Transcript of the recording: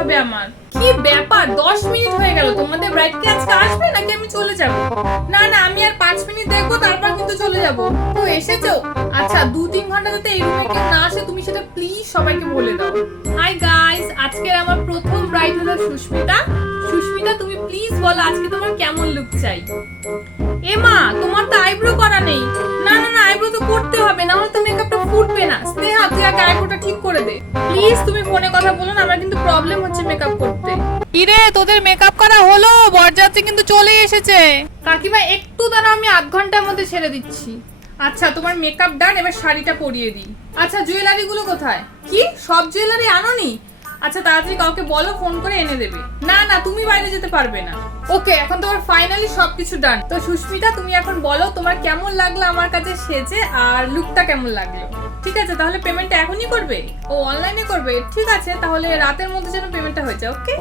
হবে আমার। কি ব্যাপার, 10 মিনিট হয়ে গেল, তোমাদের ব্রাইড কি আজকে আসবে নাকি আমি চলে যাব? না না, আমি আর 5 মিনিট দেখবো, তারপর কিন্তু চলে যাব। তো এসেছো? আচ্ছা, 2-3 ঘন্টা যাতে এই রুমে কেউ না আসে তুমি সেটা প্লিজ সবাইকে বলে দাও। হাই গাইস, আজকের আমার প্রথম ব্রাইড হলো সুস্মিতা। সুস্মিতা, তুমি প্লিজ বলো আজকে তোমার কেমন লুক চাই? এমা, তোমার তো আইব্রো করা নেই। না না না, আইব্রো তো করতে হবে, না হলে তো মেকআপটা ফুটবে না। স্নেহা, তুই আগে আইব্রোটা ঠিক করে দে প্লিজ। তুমি ফোনে কথা বলো না, আমার কিন্তু প্রবলেম হচ্ছে মেকআপ করতে। কিরে, তোদের মেকআপ করা হলো? বরযাত্রী কিন্তু চলে এসেছে। কাকিমা একটু দাঁড়াও, আমি আধ ঘন্টার মধ্যে ছেড়ে দিচ্ছি। আচ্ছা, তোমার মেকআপ ডান, এবার শাড়িটা পরিয়ে দিই। আচ্ছা, জুয়েলারি গুলো কোথায়? কি সব জুয়েলারি আনোনি? আচ্ছা, তাড়াতাড়ি কাউকে বলো, ফোন করে এনে দেবে। না না, তুমি বাইরে যেতে পারবে না। ওকে, এখন তোমার ফাইনালি সবকিছু ডান। তো সুস্মিতা, তুমি এখন বলো তোমার কেমন লাগলো আমার কাছে সেজে, আর লুকটা কেমন লাগলো। ঠিক আছে, তাহলে পেমেন্টটা এখনই করবে? ও অনলাইনে করবে? ঠিক আছে, তাহলে রাতের মধ্যে যেন পেমেন্টটা হয়ে যায়। ওকে।